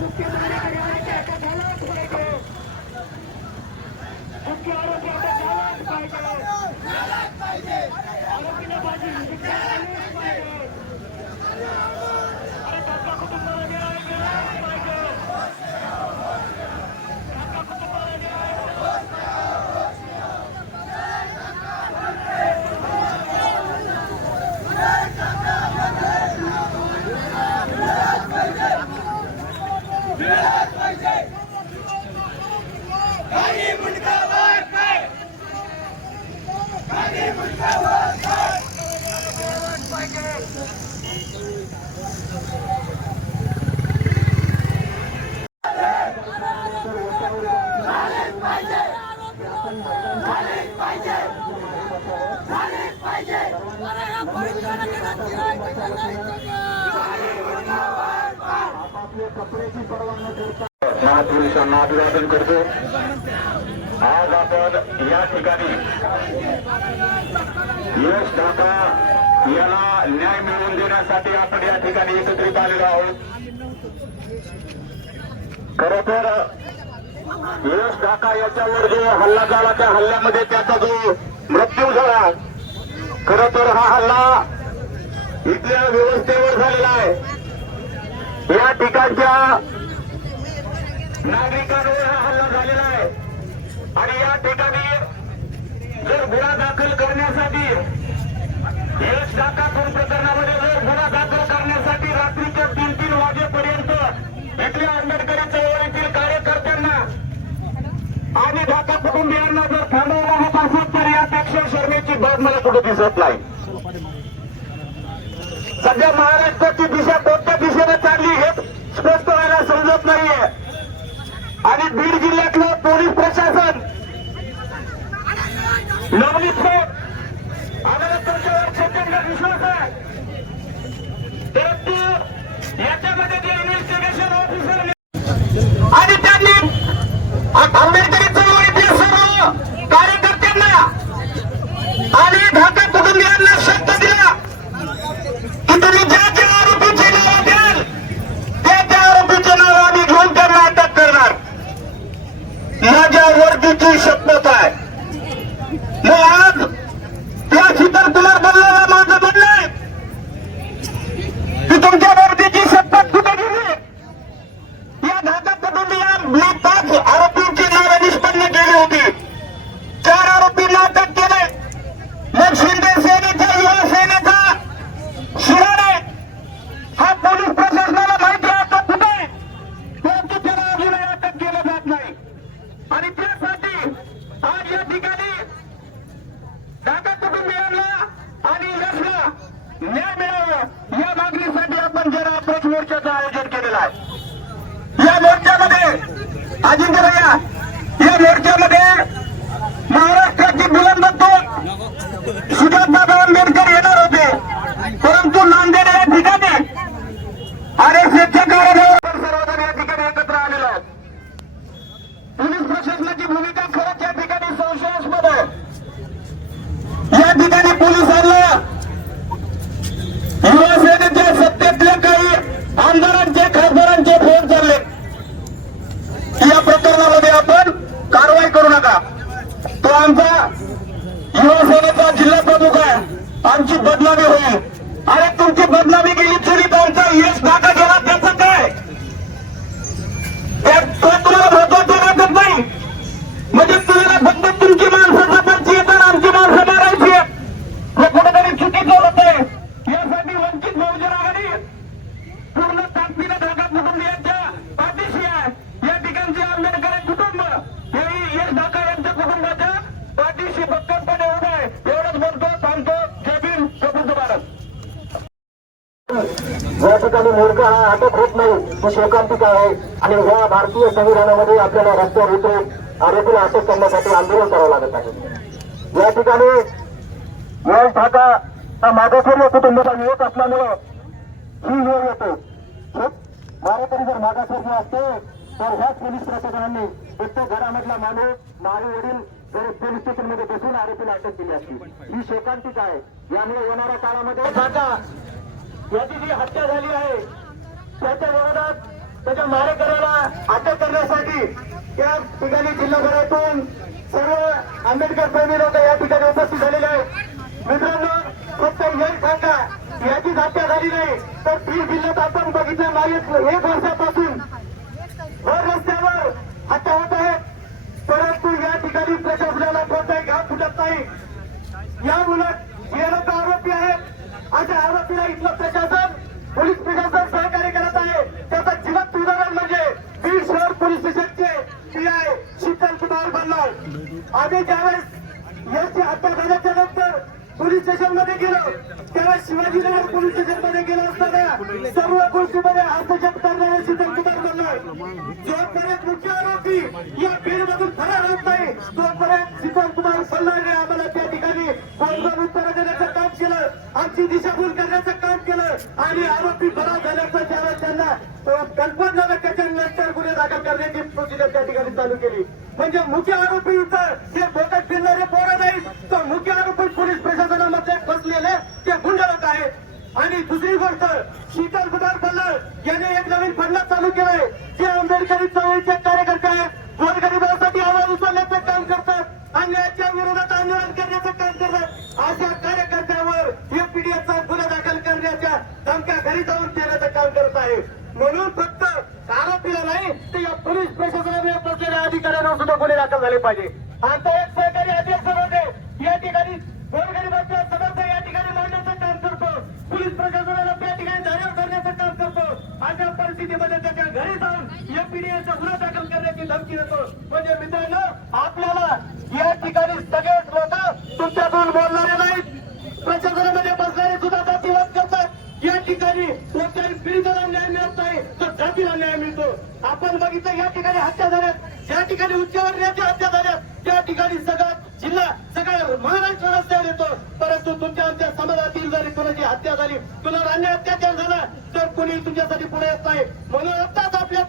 मुख्य त्यांना अभिवादन करतो. आज आपण या ठिकाणी यश ढाका याला न्याय मिळवून देण्यासाठी आपण या ठिकाणी एकत्रित आलेलो आहोत. खर तर यश ढाका याच्यावर जो हल्ला झाला त्या हल्ल्यामध्ये त्याचा जो मृत्यू झाला खर तर हा हल्ला इथल्या व्यवस्थेवर झालेला आहे. या ठिकाणच्या नागरिकांवर हा हल्ला झालेला आहे. आणि या ठिकाणी जर गुन्हा दाखल करण्यासाठी यश शाखा खून प्रकरणामध्ये जर गुन्हा दाखल करण्यासाठी रात्रीच्या तीन तीन वाजेपर्यंत इथल्या आंबेडकर चळवळीतील कार्यकर्त्यांना आणि ढाका कुटुंबियांना जर थांबवलं होत असेल तर यापेक्षा शर्मेची बाब मला कुठे दिसत नाही. सध्या महाराष्ट्राची दिशा कोणत्या दिशेने चालली हे स्पष्ट व्हायला समजत नाहीये. आणि बीड जिल्ह्यातलं पोलीस प्रशासन. लोकनिष्ठ ठिकाणी हा अटक होत नाही. ही शोकांतिका आहे. आणि ह्या भारतीय संविधानामध्ये आपल्याला रस्त्यावर उतरून आरोपीला अटक करण्यासाठी आंदोलन करावं लागत आहे. या ठिकाणी यश ठाका हा मागासवर्गीय कुटुंबाचा युवक असल्यामुळं ही वेळ येतो. मारेकरी जर मागासवर्गीय असते तर ह्याच पोलीस प्रशासनाने प्रत्येक घरामधला माणूस मारे वडील जर पोलीस स्टेशनमध्ये बसून आरोपीला अटक केली असती. ही शोकांतिक आहे. यामुळे येणाऱ्या काळामध्ये ठाका याची जी हत्या झाली आहे त्याच्या विरोधात त्याच्या मारेकऱ्याला अटक करण्यासाठी या ठिकाणी जिल्हाभरातून सर्व आंबेडकर प्रेमी लोक या ठिकाणी उपस्थित झालेले आहेत. मित्रांनो फक्त यश सांगा याचीच हत्या झाली नाही तर बीड जिल्ह्यात आपण बघितलं मागे एक वर्षापासून. भर रस्त्यावर हत्या होत आहेत. परंतु या ठिकाणी प्रशासनाला कोणताही घात फुटत नाही. या उलट जे लोक आरोपी आहेत. अशा आरोपीला इथलं प्रशासन पोलीस प्रशासन सहकार्य करत आहे त्याचा जिवंत उदाहरण म्हणजे बीड शहर पोलीस स्टेशनचे पीआय शीतल आम्ही ज्यावेळेस याची हत्या झाल्याच्यानंतर पोलीस स्टेशनमध्ये गेलो. त्यावेळेस शिवाजीनगर पोलीस स्टेशनमध्ये गेलो असताना सर्व गोष्टीमध्ये हस्तक्षेप करणारे शीतल कुमार बल्लाळ जोपर्यंत मुख्य आरोपी या बीड मधून फरार होत नाही तोपर्यंत शीतल कुमार बल्लाळने आम्हाला त्या ठिकाणी गोलगोल उत्तर देण्याचं काम केलं. आमची दिशाभूल करण्याचं काम केलं आणि आरोपी फरार झाल्याचं ज्यावेळेस त्यांना कल्पना झालं त्याच्यानंतर गुन्हे दाखल करण्याची प्रोसिजर त्या ठिकाणी चालू केली. म्हणजे मुख्य आरोपी इथं हे बोटात फिरणारे पोरं नाहीत तर मुख्य आरोपी पोलीस प्रशासन प्रशासनामध्ये फसलेले ते गुंड आहेत. आणि दुसरी गोष्ट शीतल कुमार बल्लाळ यांनी एक नवीन फंड चालू केलाय. जे आंबेडकरी चळवळीचे कार्यकर्ते आहेत गोरगरिबांसाठी आवाज उचलण्याचं काम करतात अन्यायाच्या विरोधात आंदोलन करण्याचं काम करतात अशा कार्यकर्त्यावर एपीडीएफचा गुन्हा दाखल करण्याच्या धमक्या घरी जाऊन देण्याचं काम करत आहे म्हणून फक्त आरोपीला नाही तर या पोलीस प्रशासनाने बसलेल्या अधिकाऱ्यांवर सुद्धा गुन्हे दाखल झाले पाहिजे आता एक सहकारी अध्यक्ष होते या ठिकाणी गोरगरिबांच्या समस्या या ठिकाणी मांडण्याचं काम करतो पोलीस प्रशासनाला त्या ठिकाणी धाऱ्यावर करण्याचं काम करतो अशा परिस्थितीमध्ये त्याच्या घरी जाऊन एपीडीएचा गुन्हा दाखल करण्याची धमकी देतो म्हणजे मित्रांनो आपल्याला या ठिकाणी सगळेच लोक तुमच्याकडून बोलणारे नाहीत प्रशासनामध्ये बसणारे सुद्धा जातीवाद करतात या ठिकाणी कोणत्याही पीडिताला न्याय मिळत नाही तर जातीला न्याय मिळतो. आपण बघितलं या ठिकाणी हत्या झाल्यात ज्या ठिकाणी उच्चवर्णीयाच्या हत्या झाल्यात. त्या ठिकाणी सगळा जिल्हा सगळा महाराष्ट्र रस्त्यावर येतो. परंतु तुमच्या आमच्या समाजातील जरी कोणाची हत्या झाली कुणाला अन्य अत्याचार झाला तर कोणी तुमच्यासाठी पुढे येत नाही. म्हणून आत्ताच आपल्या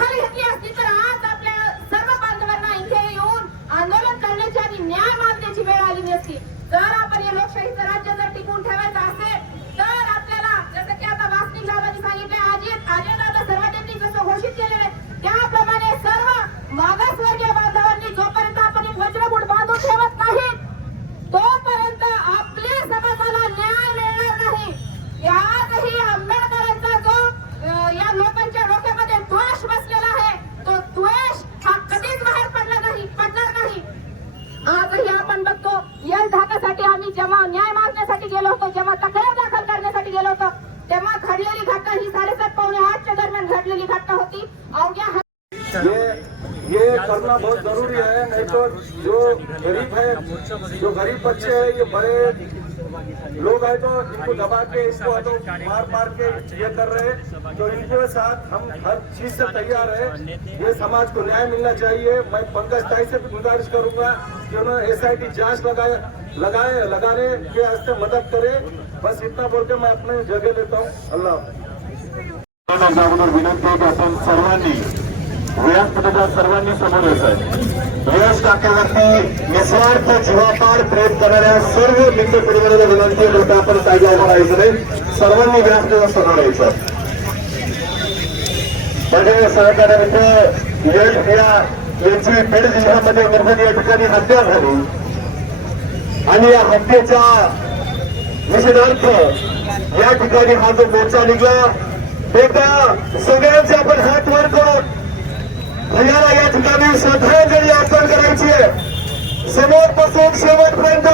honey. गेलो दाखल गेलो ही होती. ये ये करना बहुत ज़रूरी है नहीं तो जो गरीब है जो गरीब बच्चे हैं ये बड़े लोग हैं तो इनको दबा के इसको तो मार मार के ये कर रहे हैं। तो इनके साथ हम हर चीज़ से तैयार है। ये समाज को न्याय मिलना चाहिए। मैं पंकज ताई से भी गुजारिश करूँगा कि उन्होंने एस आई टी जाँच लगाए लगाए लगाने के वास्ते मदद करे। बस इतना बोल के मैं अपने जगह लेता हूँ। अल्लाह। अगोदर विनंती आहे की आपण सर्वांनी व्यासपीठाच्या सर्वांनी समोर यायचं यश टाक्यावरती निस्वार्थ जीवापार प्रेम करणाऱ्या सर्व मित्र परिवाराला विनंती आहे लोक आपण कायदा उभा राहायचं नाही. सर्वांनी व्यासपीठाच्या समोर यायचं म्हणजे सहकार्य यश या यांची बीड जिल्ह्यामध्ये निर्मल या ठिकाणी हत्या झाली. आणि या हत्येच्या निषेधार्थ या ठिकाणी हा जो मोर्चा निघला एकदा सगळ्यांचे आपण हात वर करून भैयाला या ठिकाणी श्रद्धांजली अर्पण करायची आहे. समोर पासून शेवटपर्यंत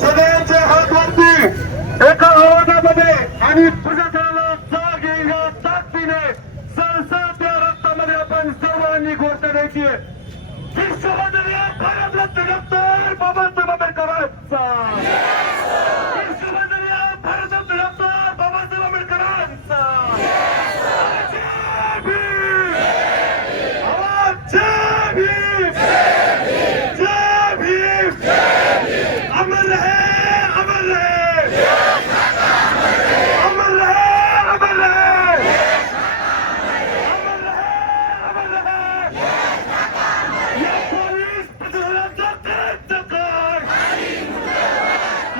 सगळ्यांचे हात वरती. एका आवाजामध्ये आणि प्रशासनाला जाग येईल या ताकदीने संसदेच्या रक्तामध्ये आपण सर्वांनी घोषणा द्यायची आहे. विश्वबंधनीय भारतरत्न डॉक्टर बाबासाहेब आंबेडकरांचा विश्वबंधनीय भारतरत्न डॉक्टर बाबासाहेब आंबेडकरांचा जय भीम! आवाज जय भीम! जय भीम! अमर रहे अमर रहे अमर रहे अमर रहे अमर रहे अमर रहे या पोलीस प्रशासनाचा करायचं काय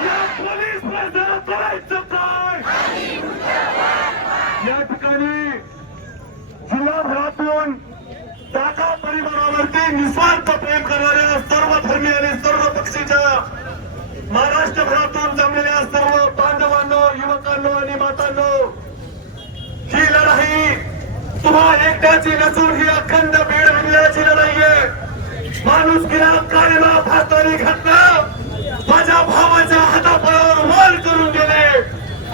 या पोलीस प्रशासनाला करायचं काय या ठिकाणी जिल्हाभरातून टाका परिवारावरती निस्वार्थ प्रेम करणाऱ्या सर्व धर्मी आणि सर्व पक्षीच्या महाराष्ट्रभरातून जमलेल्या सर्व बांधवांनो युवकांनो आणि मातांनो ही लढाई तुम्हा एकट्याची नसून ही अखंड बीड जिल्ह्याची लढाई आहे. माणूस गिरा काळीमा फासणारी घातला. माझ्या भावाच्या हातापायावर वार करून गेले.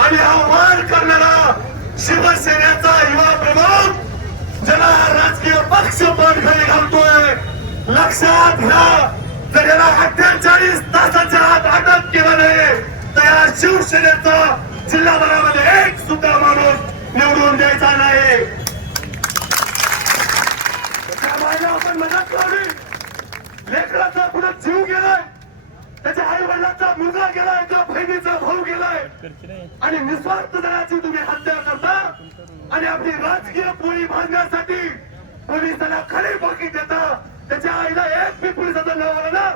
आणि हा वार करणारा शिवसेनेचा युवा प्रमुख ज्याला राजकीय पक्ष पाठखाली घालतोय. लक्षात घ्या. जर याला अठ्ठेचाळीस तासाच्या आत अटक केलं नाही तर या शिवसेनेचा जिल्हाभरामध्ये एक सुद्धा माणूस निवडून द्यायचा नाही. त्या आपण मदत करावी लेकराचा पुढे जीव गेलाय. त्याच्या आई वडिलांचा मुलगा गेलाय त्या बहिणीचा भाऊ गेलाय. आणि निस्वार्थ दराची तुम्ही हत्या करता आणि आपली राजकीय पोळी बांधण्यासाठी पोलिसांना खरी बाकी देता. त्याच्या आईला एक बी पोलिसाचं नाव आलं ना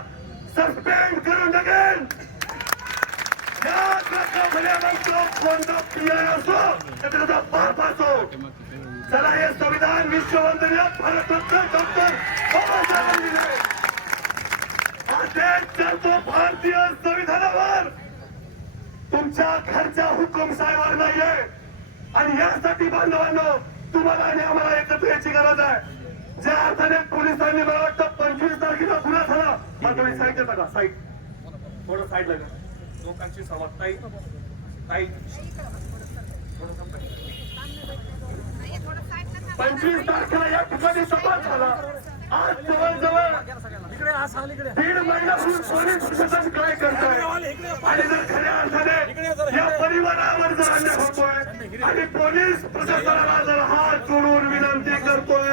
सस्पेंड करून टाकेल. तो कोणता पीआय असो त्याचा बाप असो. चला हे संविधान विश्ववंदनीय भारतरत्न डॉक्टर बाबासाहेबांनी दिले भारतीय संविधानावर तुमच्या घरच्या हुकुमशाहीवर नाहीये. आणि यासाठी बांधवांनो तुम्हाला आणि आम्हाला एकत्र यायची गरज आहे. ज्या अर्थाने पोलिसांनी मला वाटतं पंचवीस तारखेला गुन्हा झाला. मला थोडी साईड का? साईड थोडं साईड लोकांची संवाद ताई ताई पंचवीस तारखेला या ठिकाणी संवाद झाला. आज जवळजवळ दीड महिन्यापूर्वी पोलीस प्रशासन काय करताय? आणि जर खऱ्या अर्थाने या परिवारावर जर अन्याय होतोय आणि पोलीस प्रशासनाला जर हात जोडून विनंती करतोय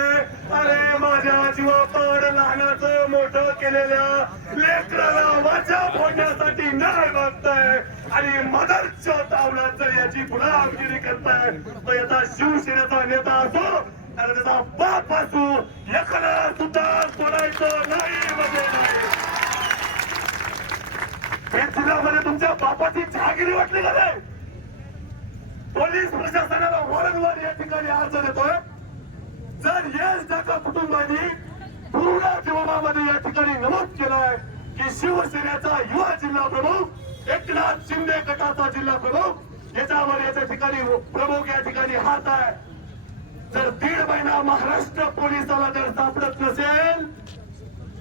अरे माझ्या जीवापाड लहानाचं मोठं केलेल्या लेकराला वाचा फोडण्यासाठी न्याय मागताय आणि तावलात जर याची गुलामगिरी करताय तर याचा शिवसेनेचा नेता असो त्याचा बाप असू एखादा सुद्धा सोडायचं नाही म्हणजे नाही. हे जिल्ह्यामध्ये तुमच्या बापाची जहागिरी वाटली का नाही? पोलीस प्रशासनाला वारंवार या ठिकाणी अर्ज देतोय. जर येस टाका कुटुंबानी पूर्ण जबाबामध्ये या ठिकाणी नमूद केलंय की शिवसेनेचा युवा जिल्हा प्रमुख एकनाथ शिंदे गटाचा जिल्हा प्रमुख याच्यावर याच्या ठिकाणी प्रमुख या ठिकाणी हात आहे. जर त्यांना महाराष्ट्र पोलिसाला जर सापडत नसेल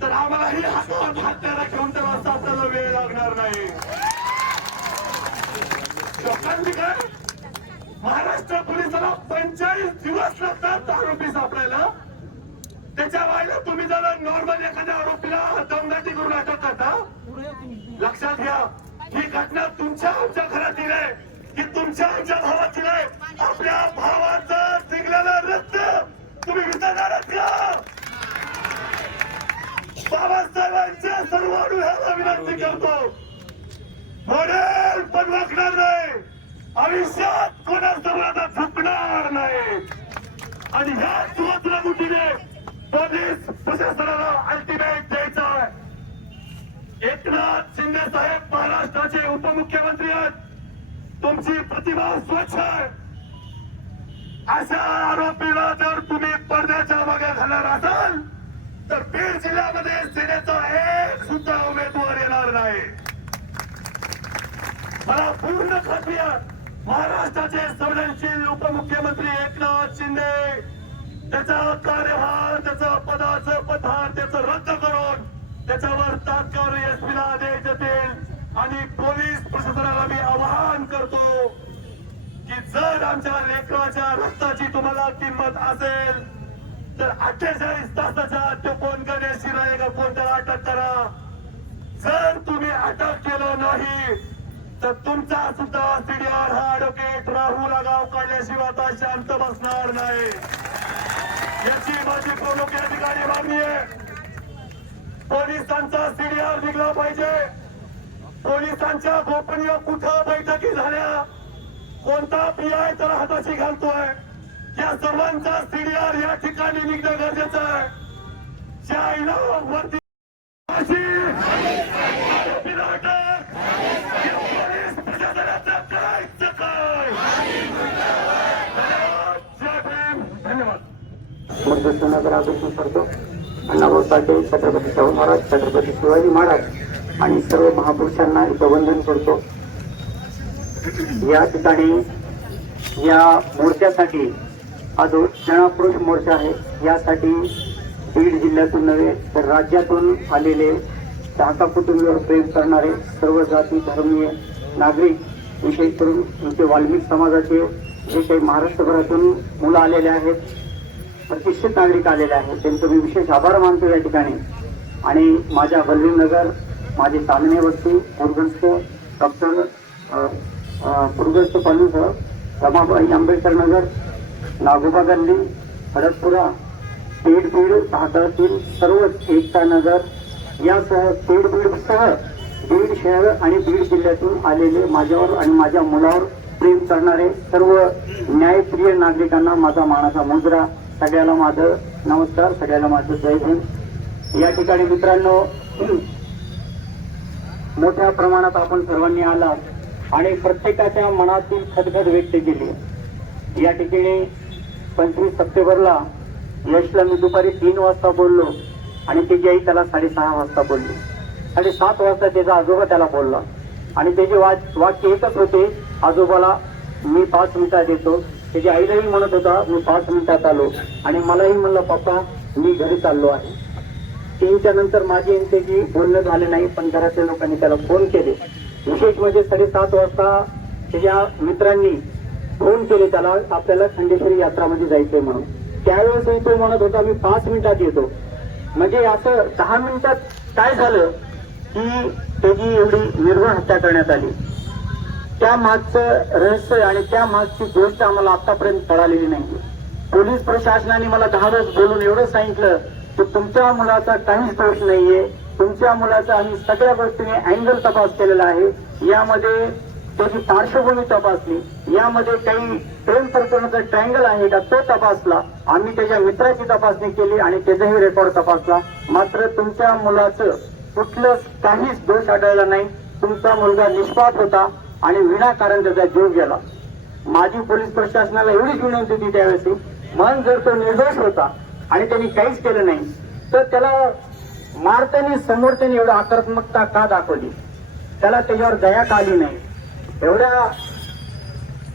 तर आम्हालाही हातात हाताला घेऊन त्याला सापडायला वेळ लागणार नाही. शोकांती काय महाराष्ट्र पोलिसाला पंचेचाळीस दिवस लागतात आरोपी सापडायला. त्याच्या वायला तुम्ही जर नॉर्मल एखाद्या आरोपीला दमदाटी करून अटक करता. लक्षात घ्या ही घटना तुमच्या आमच्या घरातील आहे. की तुमच्या आमच्या भावातील आहे. आपल्या भावाचं निघलेलं रक्त तुम्ही विसरणारच का? बाबासाहेबांच्या सर्व अनुभवाला विनंती करतो. मॉडेल पण वाकणार नाही. आयुष्यात कोणासमोर आता झुकणार नाही. आणि ह्या सुवर्ण मुठीने पोलीस प्रशासनाला अल्टिमेट द्यायचा आहे. एकनाथ शिंदे साहेब महाराष्ट्राचे उपमुख्यमंत्री आहेत. तुमची प्रतिभा स्वच्छ आहे. अशा आरोपीला जर तुम्ही पडद्याच्या मागे घालणार असाल तर बीड जिल्ह्यामध्ये सेनेचा एक सुद्धा उमेदवार येणार नाही. मला पूर्ण खात्री महाराष्ट्राचे संवेदनशील उपमुख्यमंत्री एकनाथ शिंदे त्याचा कार्यभार त्याचा पदाचं पथार त्याचं रद्द करून त्याच्यावर तात्काळ एसपीला आदेश देतील आणि पोलीस प्रशासनाला मी आवाहन करतो की जर आमच्या लेकराच्या रक्ताची तुम्हाला किंमत असेल तर अठ्ठेचाळीस तासाच्या तो कोण गणेश शिराय का कोणत्याला अटक करा. जर तुम्ही अटक केलं नाही तर तुमचा सुद्धा सीडीआर हा ॲडव्होकेट राहुल आगाव काढल्याशिवाय आता शांत बसणार नाही. याची माझी प्रमुख या ठिकाणी मागणी आहे. पोलिसांचा सीडीआर निघला पाहिजे. पोलिसांच्या गोपनीय कुठं बैठकी झाल्या? कोणता पीआय तर हाताशी घालतोय? या सर्वांचा सीडीआर या ठिकाणी निघणं गरजेचं आहे. ज्या वरती करतो अण्णाभाऊ साठे छत्रपती शाहू महाराज छत्रपती शिवाजी महाराज आणि सर्व महापुरुषांना इथं वंदन करतो. या ठिकाणी या मोर्चासाठी हा जो जनापुरुष मोर्चा आहे. यासाठी बीड जिल्ह्यातून नव्हे तर राज्यातून आलेले टाका कुटुंबावर प्रेम करणारे सर्व जाती धर्मीय नागरिक विशेष करून आमचे वाल्मिक समाजाचे जे काही महाराष्ट्रभरातून मुलं आलेले आहेत प्रतिष्ठित नागरिक आलेले आहेत त्यांचं मी विशेष आभार मानतो या ठिकाणी. आणि माझ्या बल्लीम माझे चांदणे वस्ती डॉक्टर पूर्गस्त पालूसह रमाबाई आंबेडकर नगर नागोबा गल्ली खडकपुरा पेड बीड भागातील सर्व एकता नगर यासह पेड बीडसह बीड शहर आणि बीड जिल्ह्यातून आलेले माझ्यावर आणि माझ्या मुलावर प्रेम करणारे सर्व न्यायप्रिय नागरिकांना माझा मानाचा मुद्रा. सगळ्याला माझं नमस्कार सगळ्याला माझं जय हिंद या ठिकाणी मित्रांनो मोठ्या प्रमाणात आपण सर्वांनी आलात. आणि प्रत्येकाच्या मनातील खदखद व्यक्त केली. या ठिकाणी पंचवीस सप्टेंबरला यशला मी दुपारी तीन वाजता बोललो आणि त्याची आई त्याला साडेसहा वाजता बोलली. साडेसात वाजता त्याचा आजोबा त्याला बोलला. आणि त्याचे वा- वाक्य एकच होते आजोबाला मी पाच मिनिटात येतो. त्याच्या आईलाही म्हणत होता मी पाच मिनिटात आलो. आणि मलाही म्हणलं पप्पा मी घरी चाललो आहे. तीनच्या नंतर माझी त्याची बोलणं झाले नाही पण घरातल्या लोकांनी त्याला फोन केले. विशेष म्हणजे साडेसात वाजता त्याच्या मित्रांनी फोन केले त्याला आपल्याला खंडेश्वरी यात्रामध्ये जायचंय म्हणून. त्यावेळेसही तो म्हणत होता मी पाच मिनिटात येतो. म्हणजे असं दहा मिनिटात काय झालं की त्याची एवढी निर्भय हत्या करण्यात आली. त्या मागचं रहस्य आणि त्या मागची गोष्ट आम्हाला आतापर्यंत कळालेली नाही पोलीस प्रशासनाने मला दहा वेळेस बोलून एवढं सांगितलं की तुमच्या मुलाचा काहीच दोष नाहीये. तुमच्या मुलाचा आम्ही सगळ्या गोष्टीने अँगल तपास केलेला आहे. यामध्ये त्याची पार्श्वभूमी तपासली. यामध्ये काही प्रेम प्रकरणाचा ट्रँगल आहे का तो तपासला. आम्ही त्याच्या मित्राची तपासणी केली आणि त्याचाही रेकॉर्ड तपासला. मात्र तुमच्या मुलाचं कुठलंच काहीच दोष आढळला नाही. तुमचा मुलगा निष्पाप होता आणि विनाकारण त्याचा जीव गेला. माझी पोलीस प्रशासनाला एवढीच विनंती होती त्यावेळेस. मन जर तो निर्दोष होता आणि त्यांनी काहीच केलं नाही तर त्याला मारताना समोरच्याने एवढं आक्रमकता का दाखवली? त्याला त्याच्यावर दया का आली नाही? एवढ्या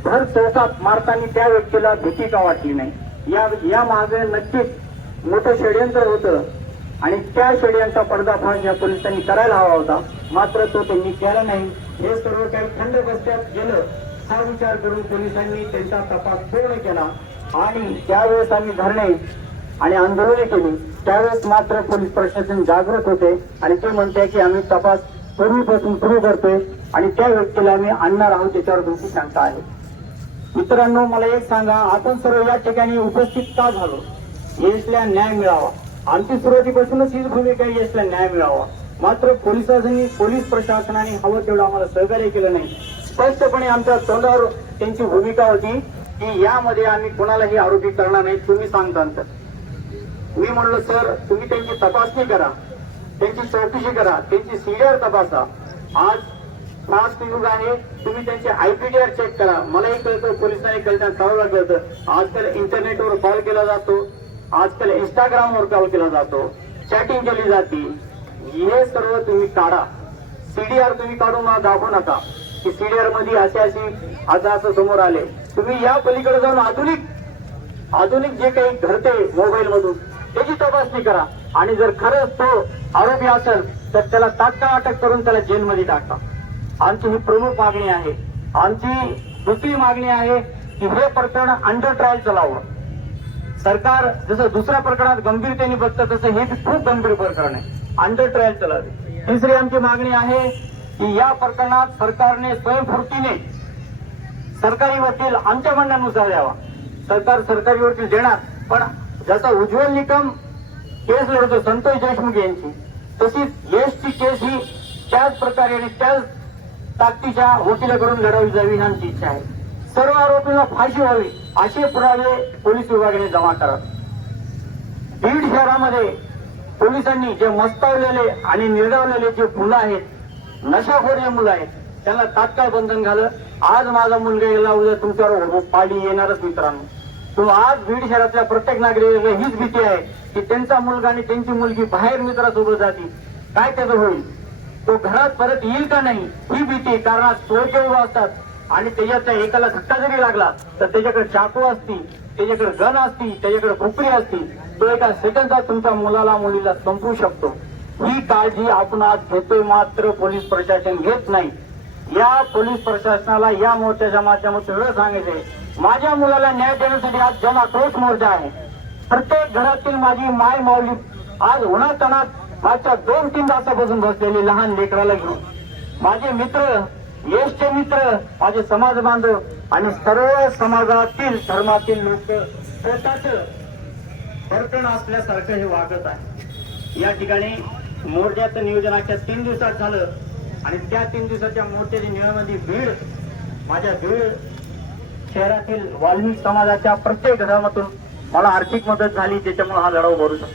भर चौकात मारताना त्या व्यक्तीला भीती का वाटली नाही? या या मागे नक्कीच मोठं षडयंत्र होतं. आणि त्या षडयंत्राचा पडदाफाश या पोलिसांनी करायला हवा होता. मात्र तो त्यांनी केला नाही. हे सर्व काही थंड बसत्यात गेलं. हा विचार करून पोलिसांनी त्यांचा तपास पूर्ण केला. आणि त्यावेळेस आम्ही धरणे आणि आंदोलने केली. त्यावेळेस मात्र पोलीस प्रशासन जागृत होते आणि ते म्हणते की आम्ही तपास पूर्वीपासून सुरू करतोय आणि त्या व्यक्तीला आम्ही आणणार आहोत त्याच्यावर तुमची शंका आहे. मित्रांनो मला एक सांगा आपण सर्व या ठिकाणी उपस्थित का झालो? यशला न्याय मिळावा. आमची सुरुवातीपासूनच हीच भूमिका आहे, यशला न्याय मिळावा. मात्र पोलिसांनी पोलीस प्रशासनाने हवं तेवढं आम्हाला सहकार्य केलं नाही. स्पष्टपणे आमच्या तोंडावर त्यांची भूमिका होती की यामध्ये आम्ही कोणालाही आरोपी करणार नाही तुम्ही सांगता मी म्हणलो सर तुम्ही त्यांची तपासणी करा. त्यांची चौकशी करा. त्यांची सीडीआर तपासा. आज फास्ट युग आहे. तुम्ही त्यांचे आयपीडीआर चेक करा. मलाही कळतं पोलिसांनी कळतं करावं लागलं होतं आजकाल इंटरनेटवर कॉल केला जातो. आजकाल इंस्टाग्रामवर कॉल केला जातो. चॅटिंग केली जाते. हे सर्व तुम्ही काढा. सीडीआर तुम्ही काढून मला दाखवू नका. की सीडीआरमध्ये असे असे आता असं समोर आले. तुम्ही या पलीकडे जाऊन आधुनिक आधुनिक जे काही घडते मोबाईल मधून त्याची तपासणी करा. आणि जर खरंच तो आरोपी असेल तर त्याला तात्काळ अटक करून त्याला जेलमध्ये टाका. आमची ही प्रमुख मागणी आहे. आमची दुसरी मागणी आहे की हे प्रकरण अंडर ट्रायल चलावं सरकार जसं दुसऱ्या प्रकरणात गंभीरतेने बघतं तसं हे खूप गंभीर प्रकरण आहे. अंडर ट्रायल चलावे तिसरी आमची मागणी आहे की या प्रकरणात सरकारने स्वयंफूर्तीने सरकारी वकील आमच्या म्हणण्यानुसार द्यावा सरकार सरकारी वकील देणार पण जसा उज्ज्वल निकम केस लढतो संतोष देशमुख यांची तशीच यशची केस ही त्याच प्रकारे आणि त्याच ताकदीच्या वकिलाकडून लढवली जावी आमची इच्छा आहे. सर्व आरोपींना फाशी व्हावी असे पुरावे पोलीस विभागाने जमा करा बीड शहरामध्ये पोलिसांनी जे मस्तावलेले आणि निर्गावलेले जे मुलं आहेत नशाखोर जे मुलं आहेत त्यांना तात्काळ बंधन घालं. आज माझा मुलगा गेला उद्या तुमच्यावर पाळी येणारच मित्रांनो. तो आज बीड शहरातल्या प्रत्येक नागरिकाला हीच भीती आहे की त्यांचा मुलगा आणि त्यांची मुलगी बाहेर मित्रासोबत जातील. काय त्याचं होईल? तो घरात परत येईल का नाही ही भीती कारण चोरटे उभा असतात. आणि त्याच्यात एकाला धक्का जरी लागला तर त्याच्याकडे चाकू असती त्याच्याकडे गन असती त्याच्याकडे खोपरी असती तो एका सेकंदात तुमच्या मुलाला मुलीला संपवू शकतो. ही काळजी आपण आज घेतोय मात्र पोलीस प्रशासन घेत नाही. या पोलीस प्रशासनाला या मोर्चाच्या माध्यमातून वेळ सांगायचंय. माझ्या मुलाला न्याय देण्यासाठी आज जन आक्रोश मोर्चा आहे. प्रत्येक घरातील माझी माय माऊली आज उन्हातानात मागच्या दोन तीन तासापासून बसलेली लहान लेकराला घेऊन. माझे मित्र ज्येष्ठ मित्र माझे समाज बांधव आणि सर्व समाजातील धर्मातील लोक स्वतःच बर्तन असल्यासारखं हे वागत आहे. या ठिकाणी मोर्चाचं नियोजन अख्या तीन दिवसात झालं. आणि त्या तीन दिवसाच्या मोर्चाच्या नियोजनामध्ये भीड माझ्या भीड शहरातील वाल्मिक समाजाच्या प्रत्येक घरामधून मला आर्थिक मदत झाली त्याच्यामुळे हा लढाऊ भरू शकतो.